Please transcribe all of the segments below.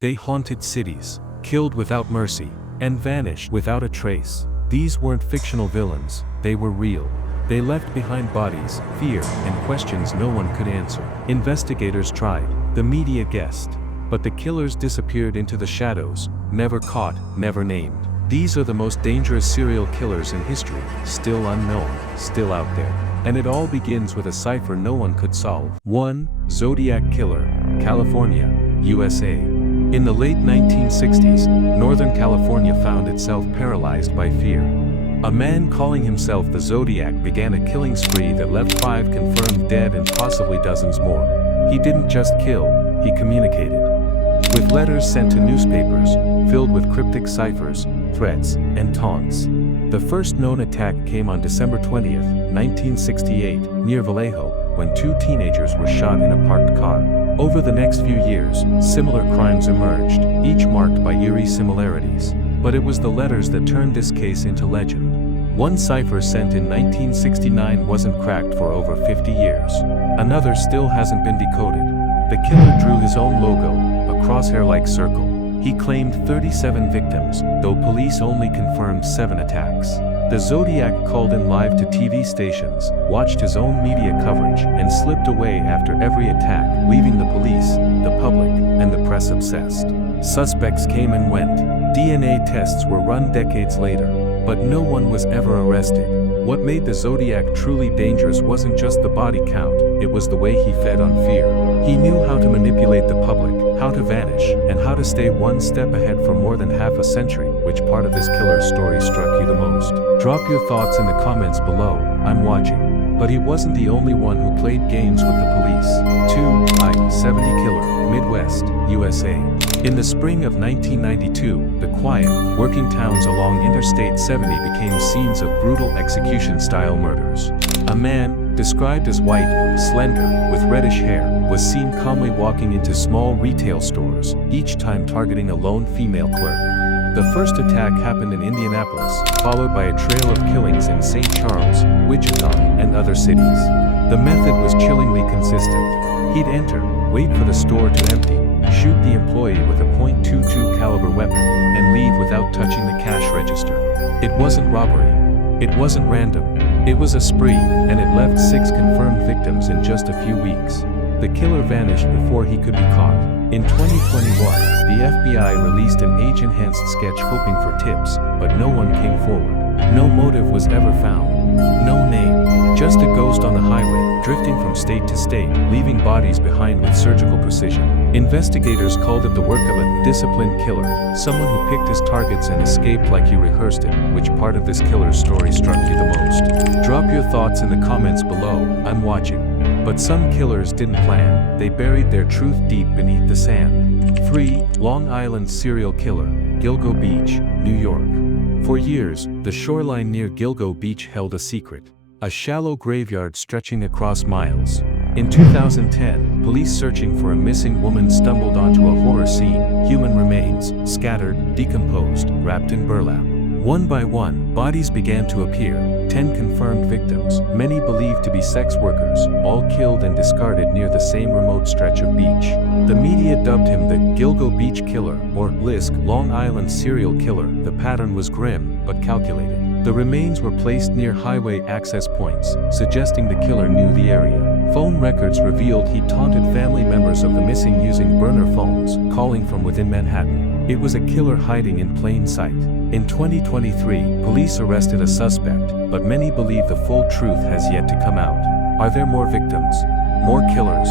They haunted cities, killed without mercy, and vanished without a trace. These weren't fictional villains, they were real. They left behind bodies, fear, and questions no one could answer. Investigators tried, the media guessed, but the killers disappeared into the shadows, never caught, never named. These are the most dangerous serial killers in history, still unknown, still out there. And it all begins with a cipher no one could solve. 1. Zodiac Killer, California, USA. In the late 1960s, Northern California found itself paralyzed by fear. A man calling himself the Zodiac began a killing spree that left 5 confirmed dead and possibly dozens more. He didn't just kill, he communicated. With letters sent to newspapers, filled with cryptic ciphers, threats, and taunts. The first known attack came on December 20, 1968, near Vallejo, when 2 teenagers were shot in a parked car. Over the next few years, similar crimes emerged, each marked by eerie similarities. But it was the letters that turned this case into legend. One cipher sent in 1969 wasn't cracked for over 50 years. Another still hasn't been decoded. The killer drew his own logo, a crosshair-like circle. He claimed 37 victims, though police only confirmed 7 attacks. The Zodiac called in live to TV stations, watched his own media coverage, and slipped away after every attack, leaving the police, the public, and the press obsessed. Suspects came and went. DNA tests were run decades later, but no one was ever arrested. What made the Zodiac truly dangerous wasn't just the body count, it was the way he fed on fear. He knew how to manipulate the public, how to vanish, and how to stay one step ahead for more than half a century. Which part of this killer's story struck you the most? Drop your thoughts in the comments below, I'm watching. But he wasn't the only one who played games with the police. 2. I-70 Killer, Midwest, USA. In the spring of 1992, the quiet, working towns along Interstate 70 became scenes of brutal execution-style murders. A man, described as white, slender, with reddish hair, was seen calmly walking into small retail stores, each time targeting a lone female clerk. The first attack happened in Indianapolis, followed by a trail of killings in St. Charles, Wichita, and other cities. The method was chillingly consistent. He'd enter, wait for the store to empty, shoot the employee with a .22 caliber weapon, and leave without touching the cash register. It wasn't robbery. It wasn't random. It was a spree, and it left 6 confirmed victims in just a few weeks. The killer vanished before he could be caught. In 2021, the FBI released an age-enhanced sketch hoping for tips, but no one came forward. No motive was ever found. No name. Just a ghost on the highway, drifting from state to state, leaving bodies behind with surgical precision. Investigators called it the work of a disciplined killer, someone who picked his targets and escaped like he rehearsed it. Which part of this killer's story struck you the most? Drop your thoughts in the comments below, I'm watching. But some killers didn't plan, they buried their truth deep beneath the sand. 3. Long Island Serial Killer, Gilgo Beach, New York. For years, the shoreline near Gilgo Beach held a secret. A shallow graveyard stretching across miles. In 2010, police searching for a missing woman stumbled onto a horror scene, human remains, scattered, decomposed, wrapped in burlap. One by one, bodies began to appear, 10 confirmed victims, many believed to be sex workers, all killed and discarded near the same remote stretch of beach. The media dubbed him the Gilgo Beach Killer, or LISK, Long Island Serial Killer. The pattern was grim, but calculated. The remains were placed near highway access points, suggesting the killer knew the area. Phone records revealed he taunted family members of the missing using burner phones, calling from within Manhattan. It was a killer hiding in plain sight. In 2023, police arrested a suspect, but many believe the full truth has yet to come out. Are there more victims? More killers?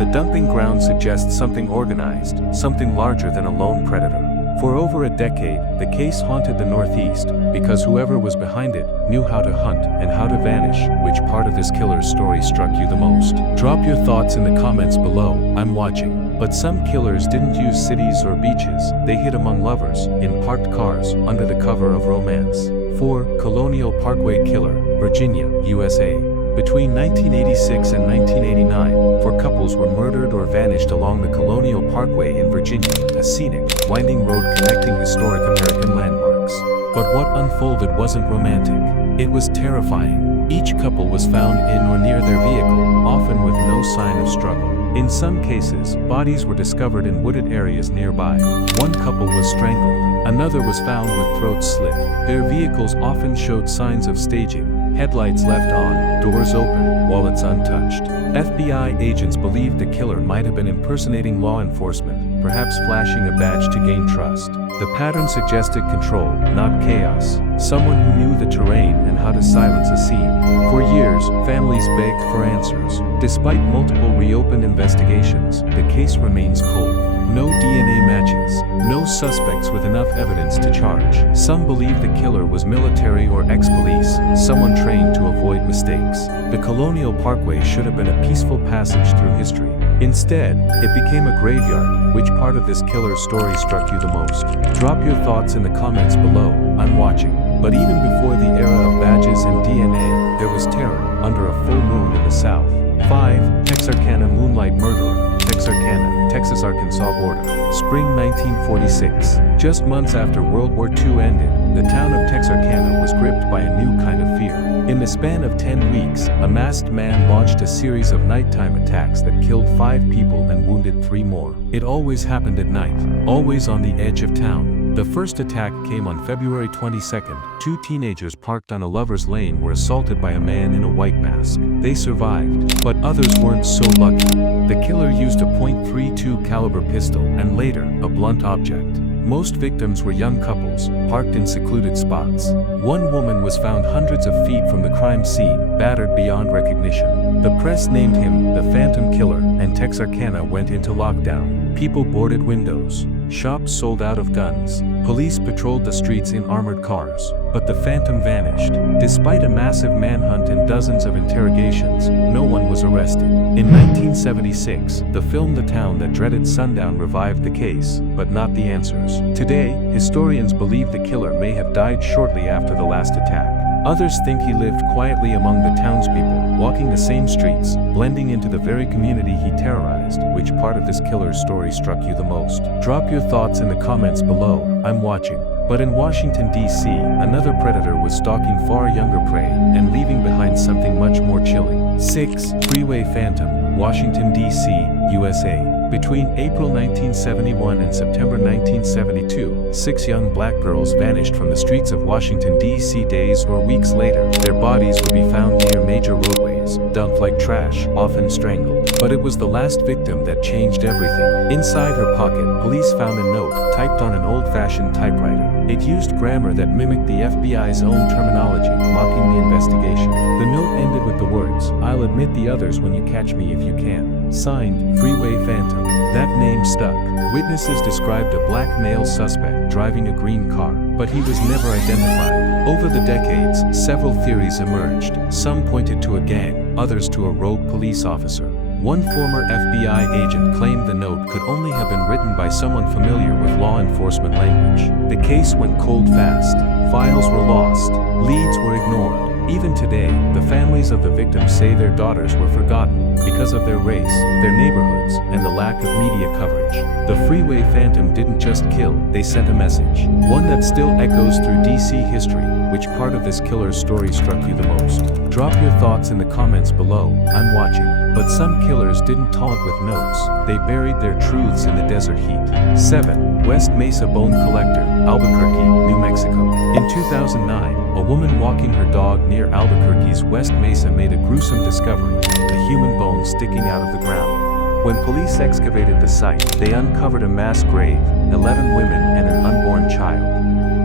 The dumping ground suggests something organized, something larger than a lone predator. For over a decade, the case haunted the Northeast, because whoever was behind it knew how to hunt and how to vanish. Which part of this killer's story struck you the most? Drop your thoughts in the comments below, I'm watching. But some killers didn't use cities or beaches, they hid among lovers, in parked cars, under the cover of romance. 4. Colonial Parkway Killer, Virginia, USA. Between 1986 and 1989, 4 couples were murdered or vanished along the Colonial Parkway in Virginia, a scenic, winding road connecting historic American landmarks. But what unfolded wasn't romantic. It was terrifying. Each couple was found in or near their vehicle, often with no sign of struggle. In some cases, bodies were discovered in wooded areas nearby. One couple was strangled. Another was found with throats slit. Their vehicles often showed signs of staging, headlights left on, doors open, wallets untouched. FBI agents believed the killer might have been impersonating law enforcement, perhaps flashing a badge to gain trust. The pattern suggested control, not chaos. Someone who knew the terrain and how to silence a scene. For years, families begged for answers. Despite multiple reopened investigations, the case remains cold. No DNA matches, no suspects with enough evidence to charge. Some believe the killer was military or ex-police, someone trained to avoid mistakes. The Colonial Parkway should have been a peaceful passage through history. Instead, it became a graveyard. Which part of this killer's story struck you the most? Drop your thoughts in the comments below. I'm watching. But even before the era of badges and DNA, there was terror under a full moon in the South. 5. Texarkana Moonlight Murderer. Texarkana, Texas-Arkansas border. Spring 1946. Just months after World War II ended, the town of Texarkana was gripped by a new kind of fear. In the span of 10 weeks, a masked man launched a series of nighttime attacks that killed 5 people and wounded 3 more. It always happened at night, always on the edge of town. The first attack came on February 22nd. 2 teenagers parked on a lover's lane were assaulted by a man in a white mask. They survived, but others weren't so lucky. The killer used a .32 caliber pistol and later, a blunt object. Most victims were young couples, parked in secluded spots. One woman was found hundreds of feet from the crime scene, battered beyond recognition. The press named him the Phantom Killer, and Texarkana went into lockdown. People boarded windows. Shops sold out of guns. Police patrolled the streets in armored cars. But the Phantom vanished. Despite a massive manhunt and dozens of interrogations, no one was arrested. In 1976, the film The Town That Dreaded Sundown revived the case, but not the answers. Today, historians believe the killer may have died shortly after the last attack. Others think he lived quietly among the townspeople, walking the same streets, blending into the very community he terrorized. Which part of this killer's story struck you the most? Drop your thoughts in the comments below. I'm watching. But in Washington, D.C., another predator was stalking far younger prey and leaving behind something much more chilling. 6. Freeway Phantom, Washington, D.C., USA. Between April 1971 and September 1972, 6 young black girls vanished from the streets of Washington, D.C. Days or weeks later, their bodies would be found near major roadways, dumped like trash, often strangled. But it was the last victim that changed everything. Inside her pocket, police found a note, typed on an old-fashioned typewriter. It used grammar that mimicked the FBI's own terminology, mocking the investigation. The note ended with the words, "I'll admit the others when you catch me if you can." Signed, Freeway Phantom. That name stuck. Witnesses described a black male suspect driving a green car, but he was never identified. Over the decades, several theories emerged. Some pointed to a gang, others to a rogue police officer. One former FBI agent claimed the note could only have been written by someone familiar with law enforcement language. The case went cold fast. Files were lost. Leads were ignored. Even today, the families of the victims say their daughters were forgotten because of their race, their neighborhoods, and the lack of media coverage. The Freeway Phantom didn't just kill, they sent a message. One that still echoes through DC history. Which part of this killer's story struck you the most? Drop your thoughts in the comments below. I'm watching. But some killers didn't taunt with notes. They buried their truths in the desert heat. 7. West Mesa Bone Collector, Albuquerque, New Mexico. In 2009, a woman walking her dog near Albuquerque's West Mesa made a gruesome discovery, a human bone sticking out of the ground. When police excavated the site, they uncovered a mass grave, 11 women and an unborn child.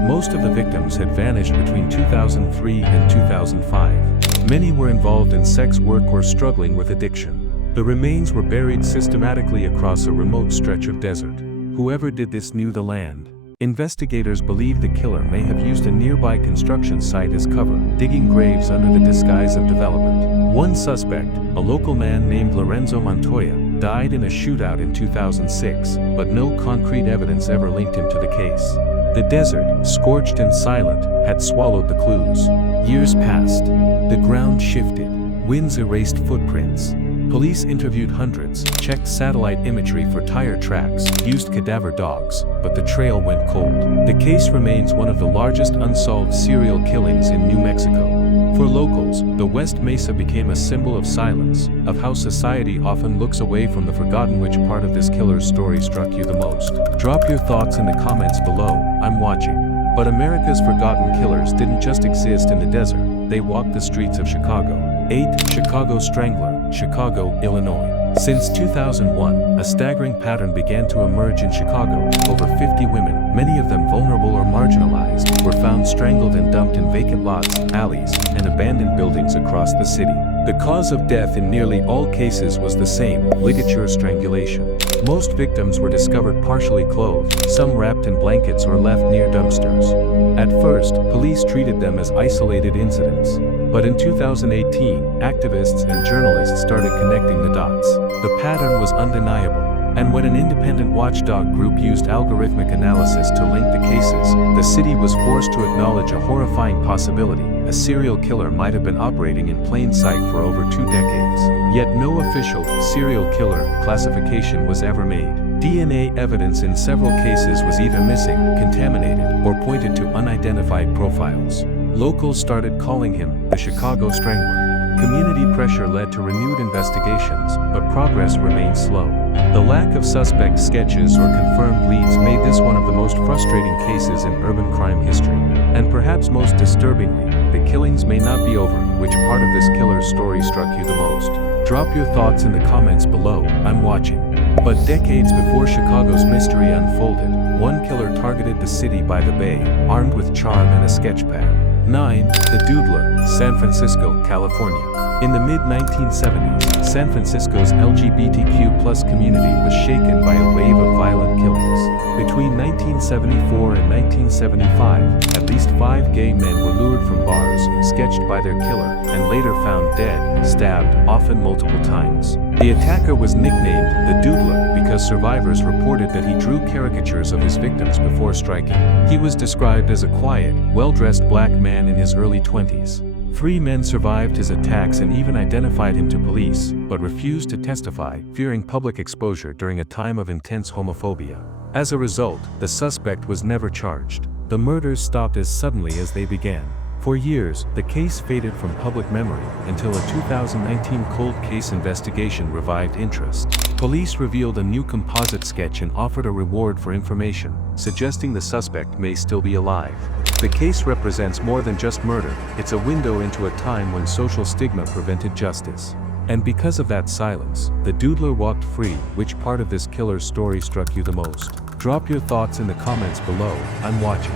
Most of the victims had vanished between 2003 and 2005. Many were involved in sex work or struggling with addiction. The remains were buried systematically across a remote stretch of desert. Whoever did this knew the land. Investigators believe the killer may have used a nearby construction site as cover, digging graves under the disguise of development. One suspect, a local man named Lorenzo Montoya, died in a shootout in 2006, but no concrete evidence ever linked him to the case. The desert, scorched and silent, had swallowed the clues. Years passed. The ground shifted. Winds erased footprints. Police interviewed hundreds, checked satellite imagery for tire tracks, used cadaver dogs, but the trail went cold. The case remains one of the largest unsolved serial killings in New Mexico. For locals, the West Mesa became a symbol of silence, of how society often looks away from the forgotten. Which part of this killer's story struck you the most? Drop your thoughts in the comments below. I'm watching. But America's forgotten killers didn't just exist in the desert, they walked the streets of Chicago. 8. Chicago Strangler, Chicago, Illinois. Since 2001, a staggering pattern began to emerge in Chicago. Over 50 women, many of them vulnerable or marginalized, were found strangled and dumped in vacant lots, alleys, and abandoned buildings across the city. The cause of death in nearly all cases was the same: ligature strangulation. Most victims were discovered partially clothed, some wrapped in blankets or left near dumpsters. At first, police treated them as isolated incidents. But in 2018, activists and journalists started connecting the dots. The pattern was undeniable. And when an independent watchdog group used algorithmic analysis to link the cases, the city was forced to acknowledge a horrifying possibility: a serial killer might have been operating in plain sight for over 2 decades. Yet no official serial killer classification was ever made. DNA evidence in several cases was either missing, contaminated, or pointed to unidentified profiles. Locals started calling him the Chicago Strangler. Community pressure led to renewed investigations, but progress remained slow. The lack of suspect sketches or confirmed leads made this one of the most frustrating cases in urban crime history. And perhaps most disturbingly, the killings may not be over. Which part of this killer's story struck you the most? Drop your thoughts in the comments below. I'm watching. But decades before Chicago's mystery unfolded, one killer targeted the city by the bay, armed with charm and a sketchpad. 9. The Doodler, San Francisco, California. In the mid-1970s, San Francisco's LGBTQ+ community was shaken by a wave of violent killings. Between 1974 and 1975, at least 5 gay men were lured from bars, sketched by their killer, and later found dead, stabbed, often multiple times. The attacker was nicknamed the Doodler because survivors reported that he drew caricatures of his victims before striking. He was described as a quiet, well-dressed black man in his early 20s. 3 men survived his attacks and even identified him to police, but refused to testify, fearing public exposure during a time of intense homophobia. As a result, the suspect was never charged. The murders stopped as suddenly as they began. For years, the case faded from public memory, until a 2019 cold case investigation revived interest. Police revealed a new composite sketch and offered a reward for information, suggesting the suspect may still be alive. The case represents more than just murder, it's a window into a time when social stigma prevented justice. And because of that silence, the Doodler walked free. Which part of this killer's story struck you the most? Drop your thoughts in the comments below. I'm watching.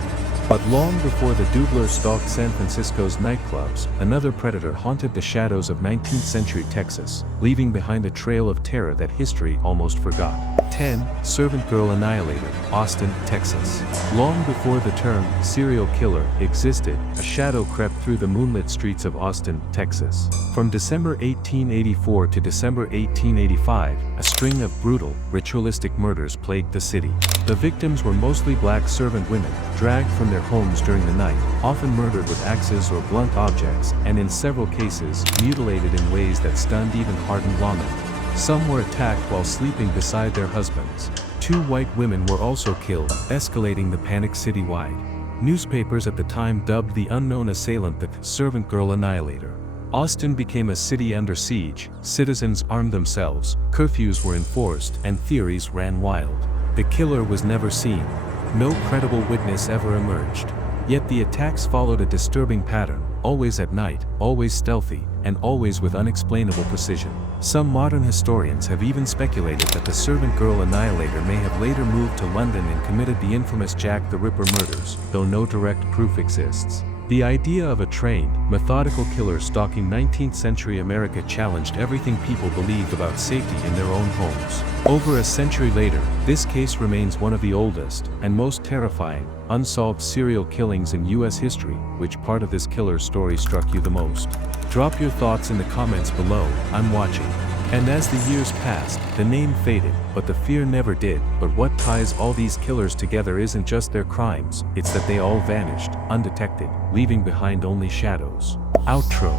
But long before the Doodler stalked San Francisco's nightclubs, another predator haunted the shadows of 19th century Texas, leaving behind a trail of terror that history almost forgot. 10. Servant Girl Annihilator, Austin, Texas. Long before the term serial killer existed, a shadow crept through the moonlit streets of Austin, Texas. From December 1884 to December 1885, a string of brutal, ritualistic murders plagued the city. The victims were mostly black servant women, dragged from their homes during the night, often murdered with axes or blunt objects, and in several cases, mutilated in ways that stunned even hardened lawmen. Some were attacked while sleeping beside their husbands. 2 white women were also killed, escalating the panic citywide. Newspapers at the time dubbed the unknown assailant the Servant Girl Annihilator. Austin became a city under siege, citizens armed themselves, curfews were enforced, and theories ran wild. The killer was never seen. No credible witness ever emerged. Yet the attacks followed a disturbing pattern, always at night, always stealthy, and always with unexplainable precision. Some modern historians have even speculated that the Servant Girl Annihilator may have later moved to London and committed the infamous Jack the Ripper murders, though no direct proof exists. The idea of a trained, methodical killer stalking 19th century America challenged everything people believed about safety in their own homes. Over a century later, this case remains one of the oldest and most terrifying unsolved serial killings in U.S. history. Which part of this killer's story struck you the most? Drop your thoughts in the comments below. I'm watching. And as the years passed, the name faded, but the fear never did. But what ties all these killers together isn't just their crimes, it's that they all vanished, undetected, leaving behind only shadows. Outro.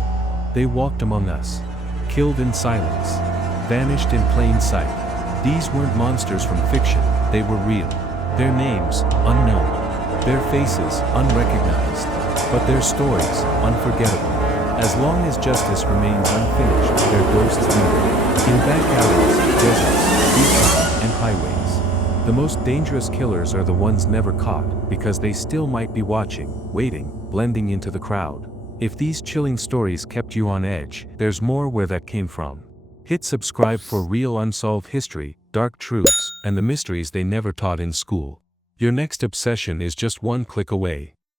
They walked among us. Killed in silence. Vanished in plain sight. These weren't monsters from fiction, they were real. Their names, unknown. Their faces, unrecognized. But their stories, unforgettable. As long as justice remains unfinished, their ghosts linger. In back alleys, deserts, beaches, and highways. The most dangerous killers are the ones never caught, because they still might be watching, waiting, blending into the crowd. If these chilling stories kept you on edge, there's more where that came from. Hit subscribe for real unsolved history, dark truths, and the mysteries they never taught in school. Your next obsession is just one click away.